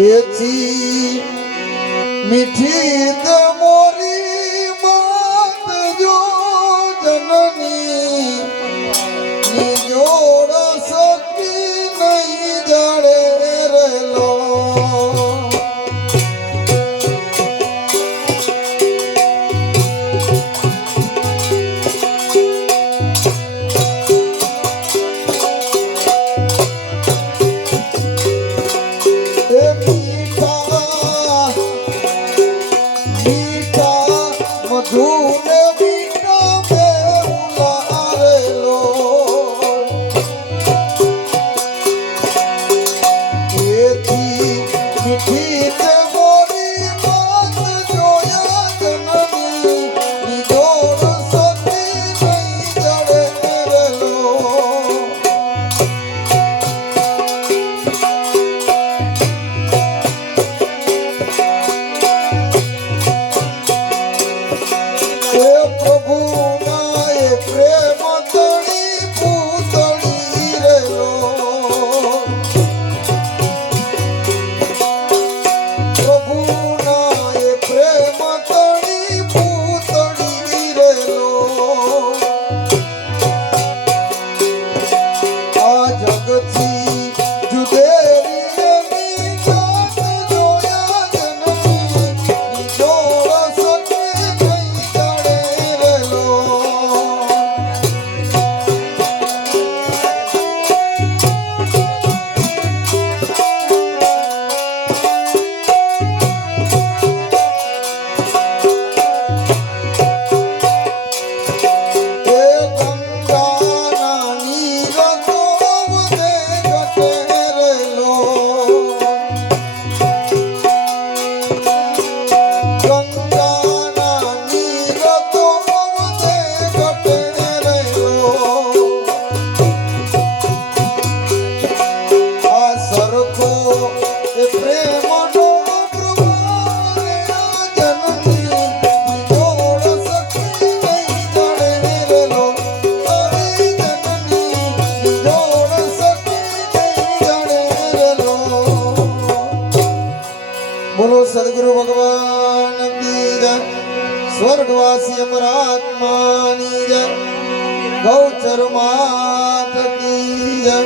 તેથી મીઠી તો સ્વર્ગવાસી અમરાત્માની જય. ગૌચર માત કી જય.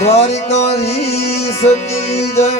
દ્વારિકાધીશ કી જય.